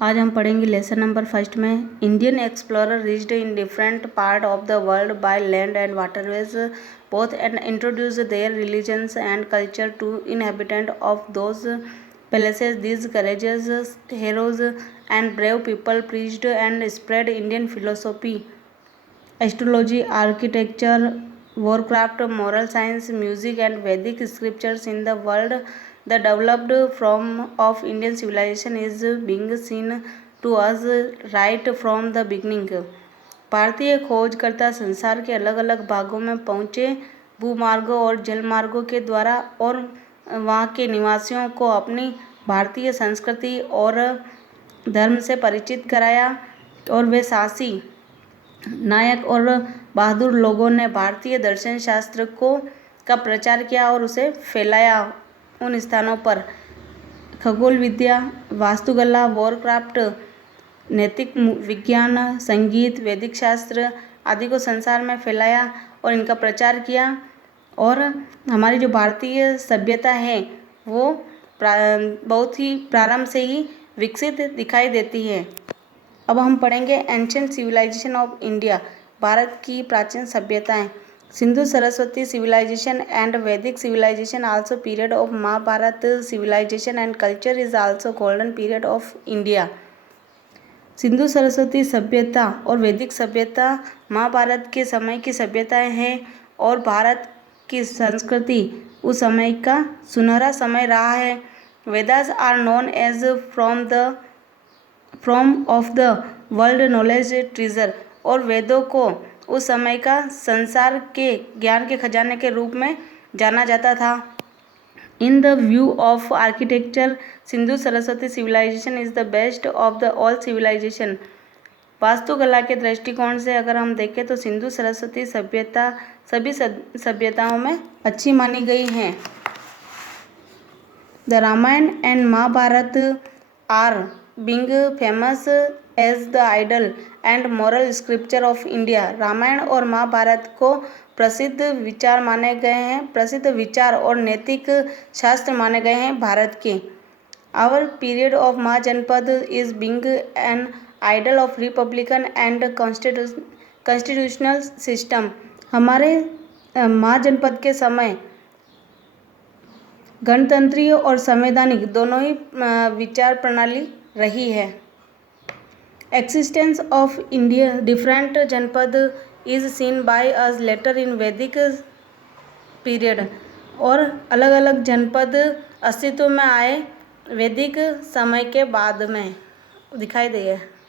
आज हम पढ़ेंगे लेसन नंबर फर्स्ट में। Indian explorer reached in different part of the world by land and waterways both and introduced their religions and culture to inhabitants of those places. These courageous heroes and brave people preached and spread Indian philosophy, astrology, architecture, warcraft, moral science, music and Vedic scriptures in the world. The developed form of Indian civilization is being seen to us right from the beginning. भारतीय खोजकर्ता संसार के अलग अलग भागों में पहुँचे, भूमार्गों और जलमार्गों के द्वारा, और वहाँ के निवासियों को अपनी भारतीय संस्कृति और धर्म से परिचित कराया। और वे साहसी नायक और बहादुर लोगों ने भारतीय दर्शन शास्त्र का प्रचार किया और उसे फैलाया। उन स्थानों पर खगोल विद्या, वास्तुकला, वॉरक्राफ्ट, नैतिक विज्ञान, संगीत, वैदिक शास्त्र आदि को संसार में फैलाया और इनका प्रचार किया। और हमारी जो भारतीय सभ्यता है वो बहुत ही प्रारंभ से ही विकसित दिखाई देती है। अब हम पढ़ेंगे ancient civilization of India, Bharat की प्राचीन सभ्यताएं। Sindhu Saraswati civilization and Vedic civilization also period of Mahabharat civilization and culture is also golden period of India. Sindhu Saraswati सभ्यता और वैदिक सभ्यता महाभारत के समय की सभ्यताएं हैं और भारत की संस्कृति उस समय का सुनहरा समय रहा है। Vedas are known as from of the world knowledge treasure, और वेदों को उस समय का संसार के ज्ञान के खजाने के रूप में जाना जाता था। In the view of architecture, Sindhu Saraswati civilization is the best of the all civilization. वास्तुकला के दृष्टिकोण से अगर हम देखें तो सिंधु सरस्वती सभ्यता सभी सभ्यताओं में अच्छी मानी गई हैं। The Ramayan and Mahabharat are being famous as the ideal and moral scripture of India. Ramayan और महाभारत को प्रसिद्ध विचार माने गए हैं, प्रसिद्ध विचार और नैतिक शास्त्र माने गए हैं भारत के। Our period of Mahajanapada is being an ideal of republican and constitutional system. हमारे महाजनपद के समय गणतंत्रीय और संवैधानिक दोनों ही विचार प्रणाली रही है। Existence of India different जनपद is seen by us later in Vedic period, और अलग अलग जनपद अस्तित्व में आए वैदिक समय के बाद में दिखाई दिए।